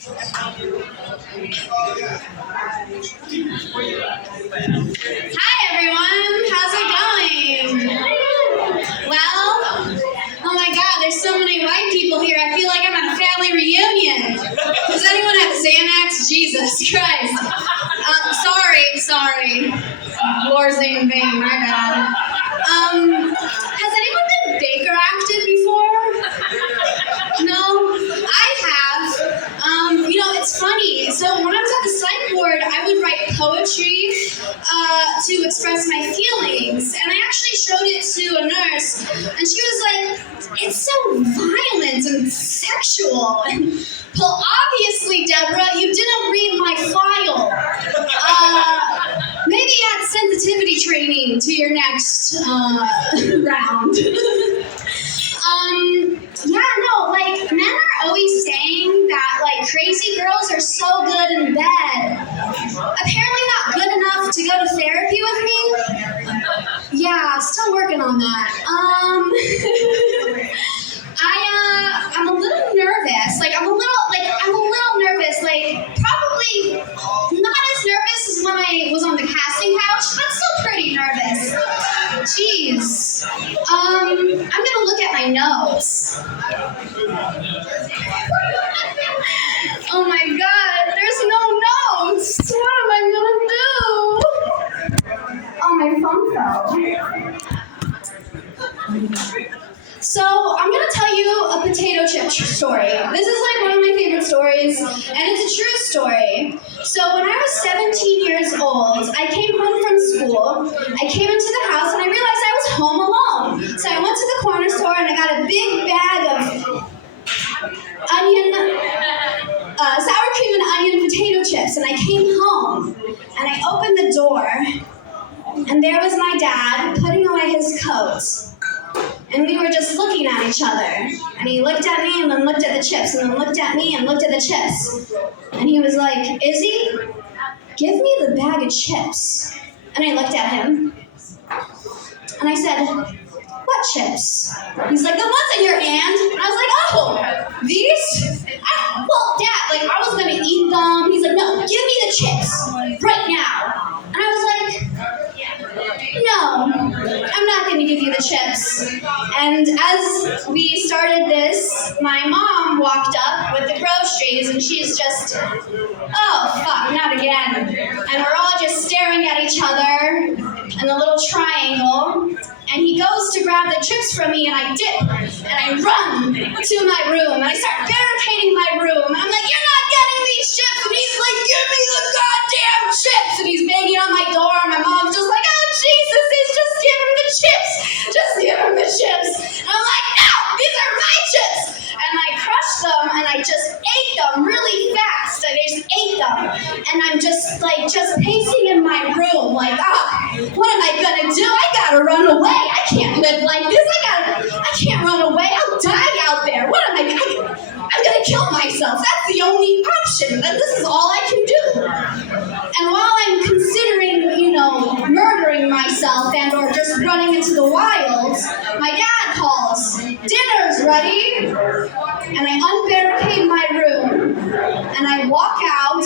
Hi everyone, how's it going? Well, oh my god, there's so many white people here. I feel like I'm at a family reunion. Does anyone have Xanax? Jesus Christ. Sorry. Warzing in vain, my bad. Has anyone been Baker acted before? No? I have. It's funny. So when I was at the psych ward, I would write poetry to express my feelings. And I actually showed it to a nurse, and she was like, it's so violent and sexual. And, well, obviously, Deborah, you didn't read my file. Maybe add sensitivity training to your next round. Men are always saying that, crazy girls are so good in bed. Apparently not good enough to go to therapy with me? Yeah, still working on that. I'm a little nervous. I'm a little nervous. Probably not as nervous as when I was on the casting couch, but still pretty nervous. Jeez. I'm gonna look at my notes. Oh my god, there's no notes. What am I gonna do? Oh, my phone fell. So, I'm going to tell you a potato chip story. This is one of my favorite stories, and it's a true story. So, when I was 17 years old, I came home from school, I came into the house, and I realized I was home alone. So, I went to the corner store, and I got a big bag of sour cream and onion potato chips, and I came home, and I opened the door, and there was my dad putting away his coat. And we were just looking at each other. And he looked at me and then looked at the chips and then looked at me and looked at the chips. And he was like, Izzy, give me the bag of chips. And I looked at him. And I said, what chips? He's like, the ones in your hand. And I was like, oh, these? Dad, I was going to eat them. He's like, no, give me the chips right now. And I was like, no, I'm not going to give you the chips. And as we started this, my mom walked up with the groceries, and she's just, oh, fuck, not again. And we're all just staring at each other in a little triangle. And he goes to grab the chips from me, and I dip, and I run to my room, and I start barricading my room. And I'm like, you're not getting these chips. And he's like, give me the goddamn chips. And he's banging on my door, and my mom's just like, oh, Jesus, just give him the chips. Just give him the chips. And I'm like, no, these are my chips. And I crushed them, and I just ate them really fast. I just ate them. And I'm just pacing in my room, what am I gonna do? I gotta run away. I can't live like this. I can't run away. I'll die out there. What am I gonna do? I'm gonna kill myself. That's the only option. This is all I can do. And while I'm considering, murdering myself and or just running into the wilds, my dad calls, dinner's ready. And I unbarricade my room, and I walk out,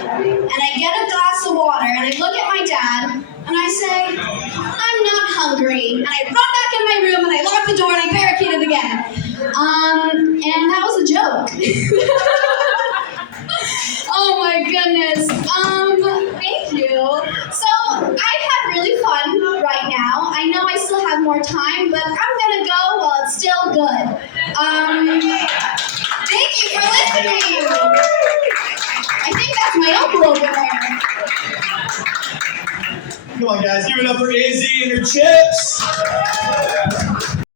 and I get a glass of water, and I look at my dad, and I say, I'm not hungry. And I run back in my room, and I lock the door, and I barricade it again. And that was a joke. Oh my goodness. Thank you. So I've had really fun right now. I know I still have more time, but I'm gonna go while it's still good. Thank you for listening. I think that's my uncle over there. Come on, guys, give it up for Izzy and her chips.